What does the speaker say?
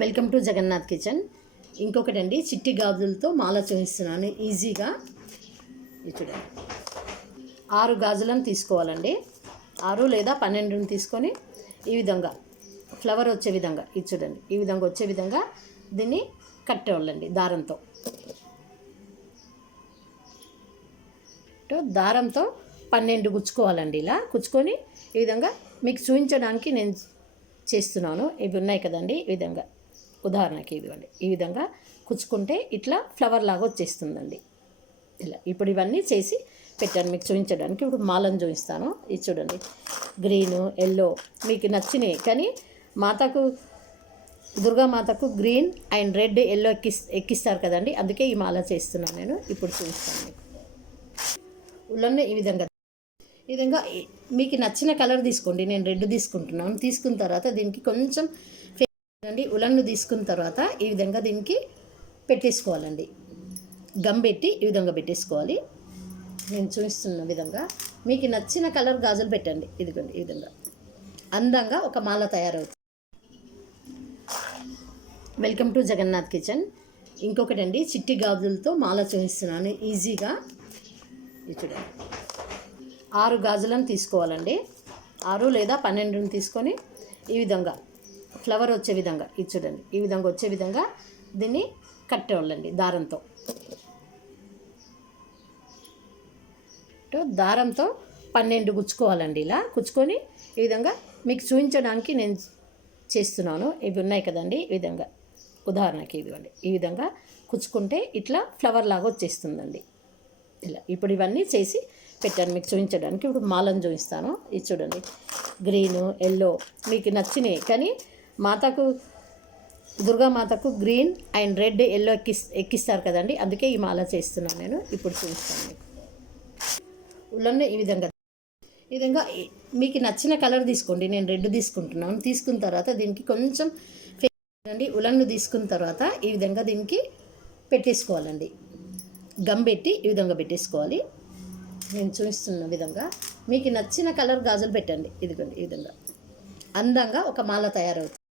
Welcome to Jagannath kitchen. ఇంకొకటండి, చిట్టి గాజులతో మాల చూపిస్తున్నాను ఈజీగా. ఇది చూడండి, 6 గాజులను తీసుకోవాలండి. 6 లేదా 12 తీసుకొని ఈ విధంగా ఫ్లవర్ వచ్చే విధంగా, ఇది చూడండి, ఈ విధంగా వచ్చే విధంగా దీన్ని కట్టేవాళ్ళండి దారంతో. దారంతో 12 గుచ్చుకోవాలండి. ఇలా గుచ్చుకొని ఈ విధంగా మీకు చూపించడానికి నేను చేస్తున్నాను. ఇవి ఉన్నాయి కదండి, ఈ విధంగా ఉదాహరణకి ఇదిగోండి, ఈ విధంగా కుచ్చుకుంటే ఇట్లా ఫ్లవర్ లాగా వచ్చేస్తుందండి. ఇలా ఇప్పుడు ఇవన్నీ చేసి పెట్టాను మీకు చూపించడానికి. ఇప్పుడు మాలను చూపిస్తాను. ఇది చూడండి, గ్రీను, ఎల్లో మీకు నచ్చినాయి. కానీ మాతకు, దుర్గామాతకు గ్రీన్ అండ్ రెడ్, ఎల్లో ఎక్కిస్తారు కదండి, అందుకే ఈ మాల చేస్తున్నాను నేను. ఇప్పుడు చూపిస్తాను మీకు. ఉల్లన్నే ఈ విధంగా మీకు నచ్చిన కలర్ తీసుకోండి. నేను రెడ్ తీసుకుంటున్నాను. తీసుకున్న తర్వాత దీనికి కొంచెం అండి ఉలన్ను తీసుకున్న తర్వాత ఈ విధంగా దీనికి పెట్టేసుకోవాలండి. గమ్ పెట్టి ఈ విధంగా పెట్టేసుకోవాలి. నేను చూపిస్తున్న విధంగా మీకు నచ్చిన కలర్ గాజులు పెట్టండి. ఇదిగోండి, ఈ విధంగా అందంగా ఒక మాల తయారవుతుంది. Welcome to Jagannath kitchen. ఇంకొకటండి, చిట్టి గాజులతో మాల చూపిస్తున్నాను ఈజీగా. ఇది చూడండి, 6 గాజులను తీసుకోవాలండి. 6 లేదా 12 తీసుకొని ఈ విధంగా ఫ్లవర్ వచ్చే విధంగా, ఇది చూడండి, ఈ విధంగా వచ్చే విధంగా దీన్ని కట్టేవాళ్ళండి దారంతో. దారంతో 12 గుచ్చుకోవాలండి. ఇలా గుచ్చుకొని ఈ విధంగా మీకు చూపించడానికి నేను చేస్తున్నాను. ఇవి ఉన్నాయి కదండి, ఈ విధంగా ఉదాహరణకి ఇదిగోండి, ఈ విధంగా కుచ్చుకుంటే ఇట్లా ఫ్లవర్ లాగా వచ్చేస్తుందండి. ఇలా ఇప్పుడు ఇవన్నీ చేసి పెట్టాను మీకు చూపించడానికి. ఇప్పుడు మాలను చూపిస్తాను. ఇది చూడండి, గ్రీను, ఎల్లో మీకు నచ్చినాయి. కానీ మాతకు, దుర్గామాతకు గ్రీన్ అండ్ రెడ్, ఎల్లో ఎక్కిస్తారు కదండి, అందుకే ఈ మాల చేస్తున్నాను నేను. ఇప్పుడు చూపిస్తాను మీకు. ఉల్లన్నే ఈ విధంగా మీకు నచ్చిన కలర్ తీసుకోండి. నేను రెడ్ తీసుకుంటున్నాను. తీసుకున్న తర్వాత దీనికి కొంచెం అండి ఉలన్ను తీసుకున్న తర్వాత ఈ విధంగా దీనికి పెట్టేసుకోవాలండి. గమ్ పెట్టి ఈ విధంగా పెట్టేసుకోవాలి. నేను చూపిస్తున్న విధంగా మీకు నచ్చిన కలర్ గాజులు పెట్టండి. ఇదిగోండి, ఈ విధంగా అందంగా ఒక మాల తయారవుతుంది.